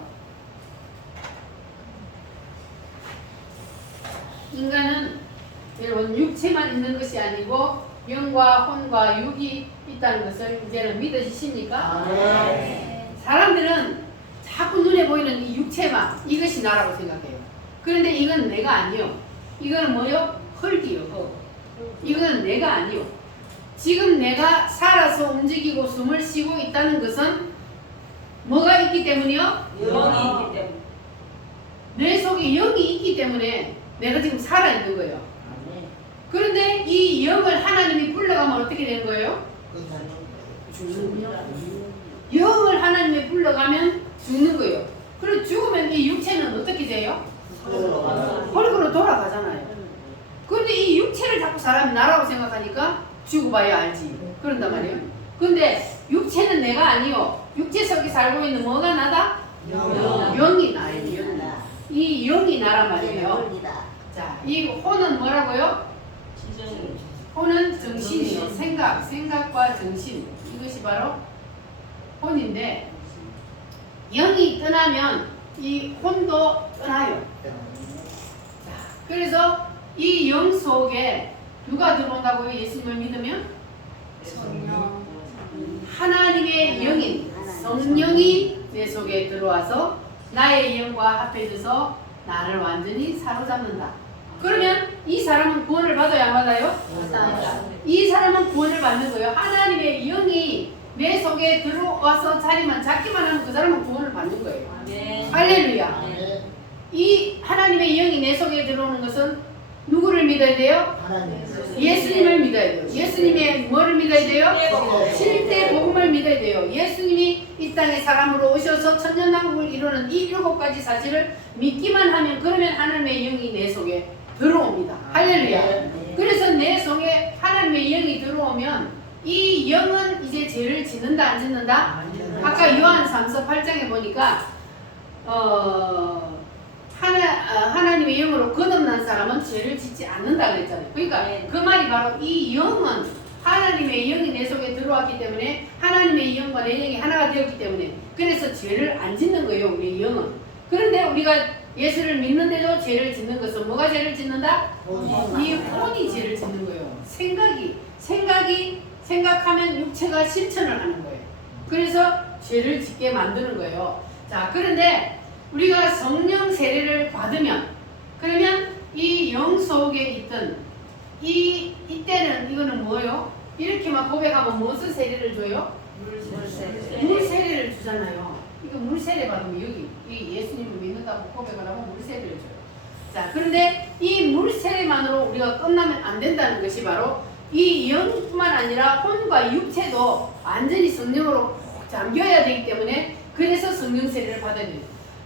인간은 여러분 육체만 있는 것이 아니고 영과 혼과 육이 있다는 것을 이제는 믿으십니까? 사람들은 자꾸 눈에 보이는 이 육체만 이것이 나라고 생각해요. 그런데 이건 내가 아니요. 이거는 뭐요? 흙이요. 흙. 이거는 내가 아니요. 지금 내가 살아서 움직이고 숨을 쉬고 있다는 것은 뭐가 있기 때문이요? 영이 있기 때문에. 내 속에 영이 있기 때문에 내가 지금 살아있는 거예요. 그런데 이 영을 하나님이 불러가면 어떻게 되는 거예요? 영을 하나님이 불러가면 죽는 거예요. 그리고 죽으면 이 육체는 어떻게 돼요? 헐그로 돌아가잖아요. 그런데 이 육체를 자꾸 사람이 나라고 생각하니까 죽어봐야 알지. 그런단 말이에요. 근데 육체는 내가 아니요. 육체 속에 살고 있는 뭐가 나다? 영이 나예요. 이 영이 나란 말이에요. 자, 이 혼은 뭐라고요? 혼은 정신이요. 생각과 정신. 이것이 바로 혼인데 영이 떠나면 이 혼도 떠나요. 자, 그래서 이 영 속에 누가 들어온다고요? 예수님을 믿으면? 하나님의 영인 성령이 내 속에 들어와서 나의 영과 합해져서 나를 완전히 사로잡는다. 그러면 이 사람은 구원을 받아요, 안 받아요? 이 사람은 구원을 받는 거예요. 하나님의 영이 내 속에 들어와서 자리만 잡기만 하면 그 사람은 구원을 받는 거예요. 할렐루야. 이 하나님의 영이 내 속에 들어오는 것은 누구를 믿어야 돼요? 예수님을 믿어야 돼요. 예수님의 뭐를 믿어야 돼요? 실제 복음을 믿어야 돼요. 예수님이 이 땅에 사람으로 오셔서 천년왕국을 이루는 이 7가지 사실을 믿기만 하면 그러면 하나님의 영이 내 속에 들어옵니다. 할렐루야. 그래서 내 속에 하나님의 영이 들어오면 이 영은 이제 죄를 짓는다 안 짓는다? 아까 요한 3서 8장에 보니까 하나님의 영으로 거듭난 사람은 죄를 짓지 않는다 그랬잖아요. 그러니까 그 말이 바로 이 영은 하나님의 영이 내 속에 들어왔기 때문에 하나님의 영과 내 영이 하나가 되었기 때문에 그래서 죄를 안 짓는 거예요. 우리 영은. 그런데 우리가 예수를 믿는데도 죄를 짓는 것은 뭐가 죄를 짓는다? 이 혼이 죄를 짓는 거예요. 생각하면 육체가 실천을 하는 거예요. 그래서 죄를 짓게 만드는 거예요. 자, 그런데 우리가 성령 세례를 받으면, 그러면 이 영 속에 있던 이때는 이거는 뭐예요? 이렇게만 고백하면 무슨 세례를 줘요? 물 세례를 주잖아요. 이거 물 세례 받으면 여기 이 예수님을 믿는다고 고백을 하면 물 세례를 줘요. 자, 그런데 이 물 세례만으로 우리가 끝나면 안 된다는 것이 바로 이 영뿐만 아니라 혼과 육체도 완전히 성령으로 푹 잠겨야 되기 때문에, 그래서 성령 세례를 받아야 돼요.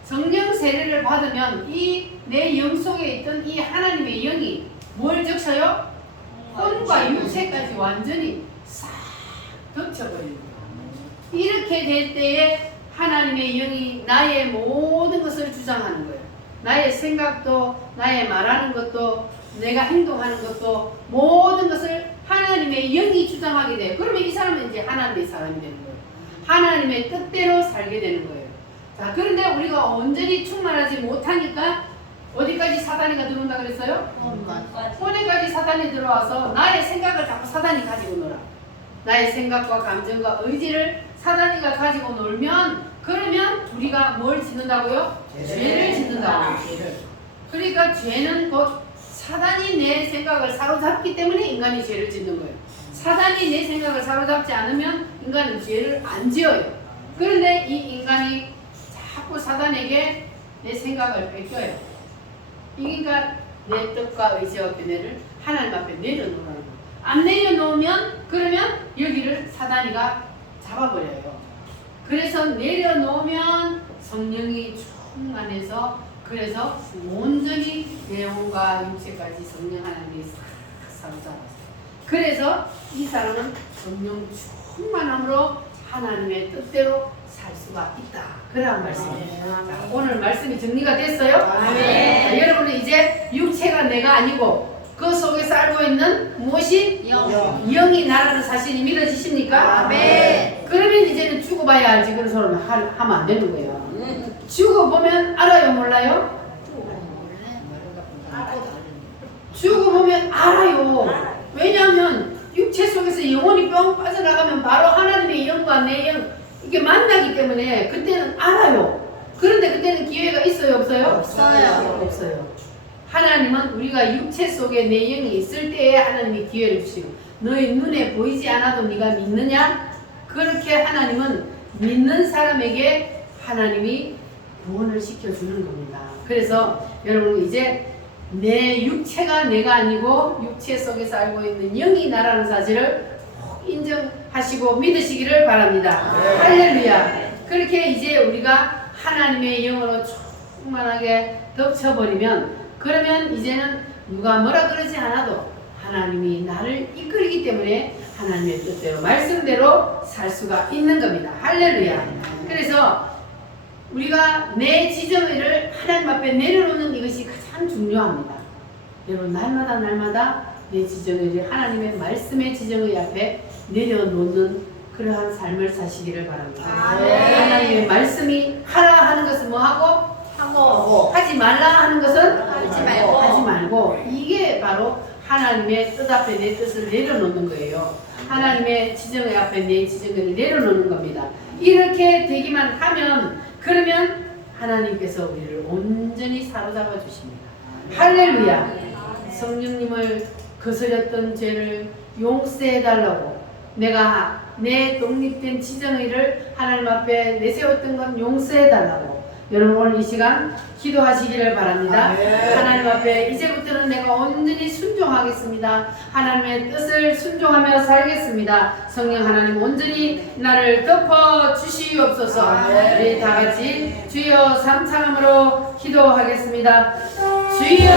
성령 세례를 받으면 이 내 영 속에 있던 이 하나님의 영이 뭘 적셔요? 혼과 육체까지 완전히 싹 덮쳐버립니다. 이렇게 될 때에 하나님의 영이 나의 모든 것을 주장하는 거예요. 나의 생각도, 나의 말하는 것도, 내가 행동하는 것도, 모든 것을 하나님의 영이 주장하게 돼요. 그러면 이 사람은 이제 하나님의 사람이 되는 거예요. 하나님의 뜻대로 살게 되는 거예요. 자, 그런데 우리가 온전히 충만하지 못하니까 어디까지 사단이가 들어온다 그랬어요? 혼에까지 사단이 들어와서 나의 생각을 자꾸 사단이 가지고 놀아. 나의 생각과 감정과 의지를 사단이가 가지고 놀면, 그러면 우리가 뭘 짓는다고요? 죄를 짓는다고요. 죄를. 그러니까 죄는 곧 사단이 내 생각을 사로잡기 때문에 인간이 죄를 짓는 거예요. 사단이 내 생각을 사로잡지 않으면 인간은 죄를 안 지어요. 그런데 이 인간이 자꾸 사단에게 내 생각을 뺏겨요. 그러니까 내 뜻과 의지와 견해를 하나님 앞에 내려놓으라는 거예요. 안 내려놓으면 그러면 여기를 사단이가 잡아버려요. 그래서 내려놓으면 성령이 충만해서, 그래서 온전히 내 영혼과 육체까지 성령 하나님이 사로잡았어요. 그래서 이 사람은 성령 충만함으로 하나님의 뜻대로 살 수가 있다. 그러한 말씀입니다. 자, 오늘 말씀이 정리가 됐어요? 자, 여러분은 이제 육체가 내가 아니고 그 속에 살고 있는 무엇이? 영이 나라는 사실이 믿어지십니까? 아멘. 그러면 이제는 죽어봐야 알지, 그런 소리는 하면 안 되는 거예요. 죽어보면 알아요, 몰라요? 죽어보면 알아요. 왜냐하면 육체 속에서 영혼이 뿅 빠져나가면 바로 하나님의 영과 내 영, 이게 만나기 때문에 그때는 알아요. 그런데 그때는 기회가 있어요, 없어요? 없어요. 하나님은 우리가 육체 속에 내 영이 있을 때에 하나님이 기회를 주시고, 너희 눈에 보이지 않아도 네가 믿느냐? 그렇게 하나님은 믿는 사람에게 하나님이 구원을 시켜주는 겁니다. 그래서 여러분, 이제 내 육체가 내가 아니고 육체 속에서 알고 있는 영이 나라는 사실을 꼭 인정하시고 믿으시기를 바랍니다. 할렐루야. 그렇게 이제 우리가 하나님의 영으로 충만하게 덮쳐버리면, 그러면 이제는 누가 뭐라 그러지 않아도 하나님이 나를 이끌기 때문에 하나님의 뜻대로, 말씀대로 살 수가 있는 겁니다. 할렐루야. 그래서 우리가 내 지정의를 하나님 앞에 내려놓는 이것이 가장 중요합니다. 여러분, 날마다 내 지정의를 하나님의 말씀의 지정의 앞에 내려놓는 그러한 삶을 사시기를 바랍니다. 하나님의 말씀이 하라 하는 것은 뭐하고? 하고, 하지 말라 하는 것은 하지 말고. 이게 바로 하나님의 뜻 앞에 내 뜻을 내려놓는 거예요. 하나님의 지정의 앞에 내 지정을 내려놓는 겁니다. 이렇게 되기만 하면, 그러면 하나님께서 우리를 온전히 사로잡아 주십니다. 할렐루야. 성령님을 거스렸던 죄를 용서해달라고, 내가 내 독립된 지정의를 하나님 앞에 내세웠던 건 용서해달라고 여러분 오늘 이 시간 기도하시기를 바랍니다. 하나님 앞에 이제부터는 내가 온전히 순종하겠습니다. 하나님의 뜻을 순종하며 살겠습니다. 성령 하나님 온전히 나를 덮어 주시옵소서. 우리 다 같이 주여 삼창함으로 기도하겠습니다. 주여,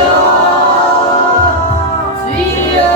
주여.